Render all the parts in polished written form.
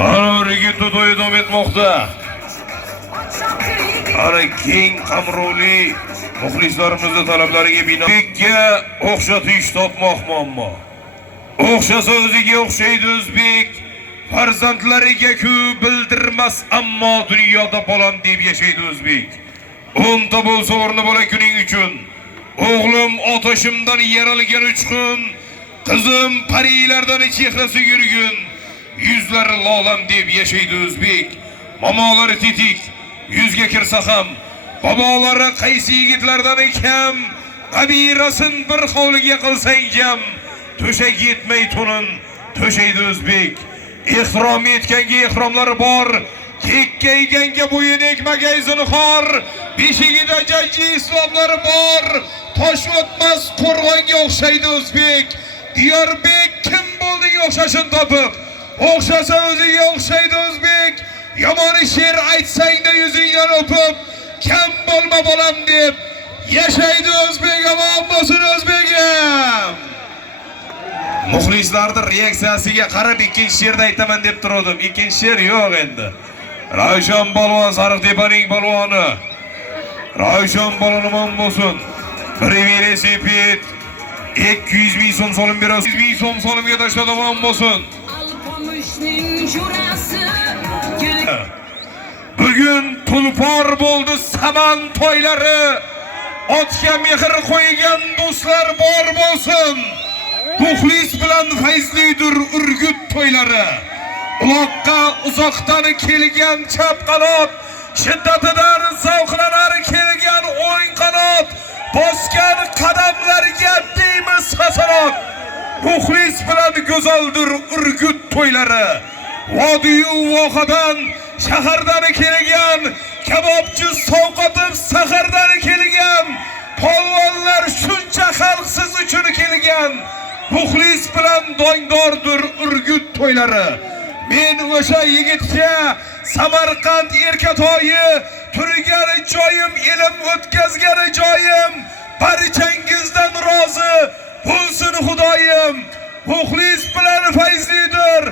Ana yigitni to'yi davom etmoqda. Ana keng qamrovli muxlislarimizning talablariga binoga o'xshatish topmoq muammo. O'xshasa o'ziga o'xshaydi o'zbek, farzandlariga-ku bildirmas, ammo dunyoda falon deb yashaydi o'zbek. 10 ta bo'lsa o'rni bo'la kuning uchun. O'g'lim otashimdan yaralgan uchqun, qizim parilardan chehrasi yurgun, yuzlari lolam deb yashaydi o'zbek. Mamolari tetik, yuzga kirsa ham, bobolari qaysi yigitlardan kam, qabirasin bir hovliga qilsang jam, to'shak yetmay tunin, to'shaydi o'zbek. Ehtirom etganga ehromlari bor, kekkayganga bo'yin egmagay zinhor, beshigida jajji islomlari bor, tosh o'tmas qo'rg'onga o'xshaydi o'zbek. Diyorbek kim bo'ldiga o'xshashin topib, o'xshasa o'ziga o'xshaydi o'zbek. Yomon she'r aytsang-da yuzingdan o'pib, kam bo'lma bolam deb yashaydi o'zbek. Omon bo'lsin o'zbegim. Muxlislarning reaksiyasiga qarab ikkinchi she'rni aytaman deb turdim. Ikkinchi she'r yo'q endi. Ravshan polvon Sariqtepaning polvoni. Ravshan polvon bo'lsin. Bir velosiped 200 ming so'm solim berasiz. 100 ming so'm solimga tashladaman bo'lsin. Bugun tulpor bo'ldi saman to'ylari. Otga mehr qo'ygan do'stlar bor bo'lsin. Muxlis bilan fayzlidir Urgut to'ylari. Uloqqa uzoqdan kelgan chap qanot, shiddatidan zavqlanar kelgan o'ng qanot, bosgan qadamlarga deymiz hasanot. Muxlis bilan go'zaldir Urgut to'ylari. Vodiy-u vohadan, shahardan kelgan, kabobchi sovqotib sahardan kelgan, polvonlar shuncha xalqsiz uchun kelgan. Muxlis bilan dongdordir Urgut to'ylari. Men o'sha yigitga Samarqand erkatoyi, turgan joyim, elim o'tkazgan joyim, barchangizdan rozi bo'lsin Xudoyim. Muxlis bilan fayzlidir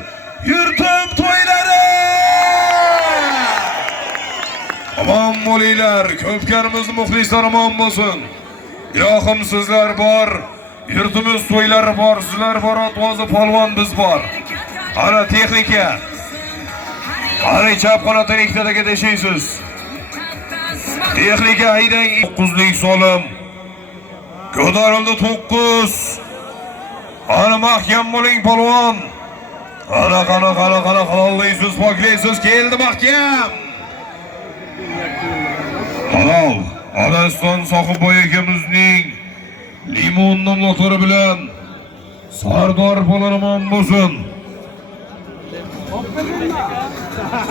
yurtim to'ylari. Omon bo'linglar, ko'pkarimiz muxlislar omon bo'lsin. Ilohim sizlar bor, yurtimiz to'ylari bor, sizlar bor, otvozi polvon biz bor. Ana texnika. Ana chap qanotdan ikkitadaga tashlaysiz. Texnika haydang 9lik solim. Ko'tarildi 9. Ana mahkam bo'ling polvon. Ana qana halollaysiz, poklaysiz, keldi mahkam. Halol. Adaston Sohibboy akamizning limon nomlari bilan Sardor polvon bo'lsin.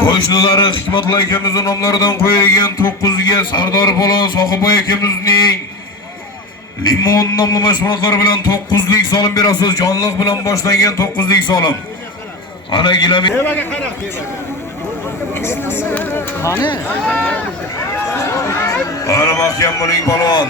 Qo'shnilari Hikmatli akamizning nomlaridan qo'yilgan 9 ga Sardor polvon Sohibboy akamizning limon nomli mashg'ulotlari bilan 9lik solim berasiz. Jonliq bilan boshlangan 9lik solim. Ana gilabi. Qani? Ana mahkam bo'ling polvon.